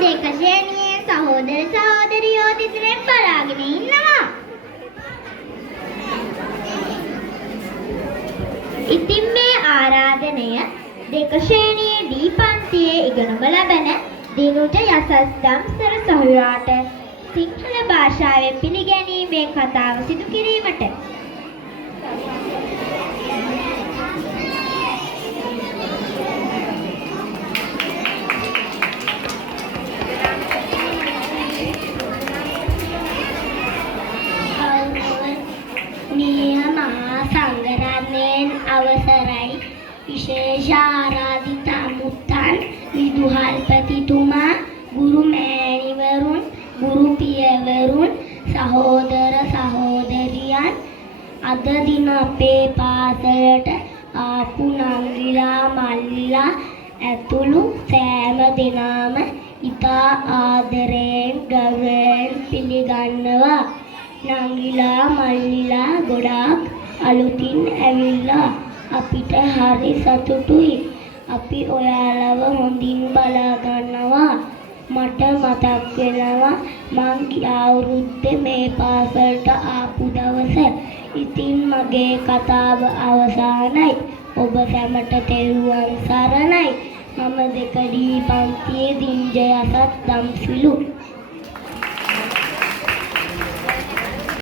දෙකශේනියේ සහෝදර සහෝදරියෝ දෙදෙනෙක් බලාගෙන ඉන්නවා. ඉතින් මේ ආරාධනය දෙකශේනියේ ඩී පන්තියේ ඉගෙනුම ලබන දිනුට යසස්දම්සර සොහොයුරාට සිංහල භාෂාවෙන් පිළිගැනීමේ කතාව සිදු කිරීමට මහා සංඝරත්නයෙන් අවසරයි විශේෂ ආරාධිත අමුත්තන් විදුහල්පතිතුමා ගුරු මෑණිවරුන් ගුරු පියවරුන් සහෝදර සහෝදරියන් අද දින අපේ පාසලට ආපු නංගිලා මල්ලිලා ඇතුළු සෑම දෙනාම ඉතා ආදරයෙන් ගෞරවයෙන් පිළිගන්නවා. නංගිලා මල්ලිලා ගොඩාක් අලුතින් ඇවිල්ලා අපිට හරි සතුටුයි. අපි ඔයාලව හොඳින් බලා ගන්නවා. මට මතක් වෙනවා මං ගිය අවුරුද්දේ මේ පාසලට ආපු දවස. ඉතින් මගේ කතාව අවසానයි. ඔබ සැමට තෙරුවන් සරණයි. මම දෙකඩී පන්තියේ දින්ජයසත් දම්සිලු.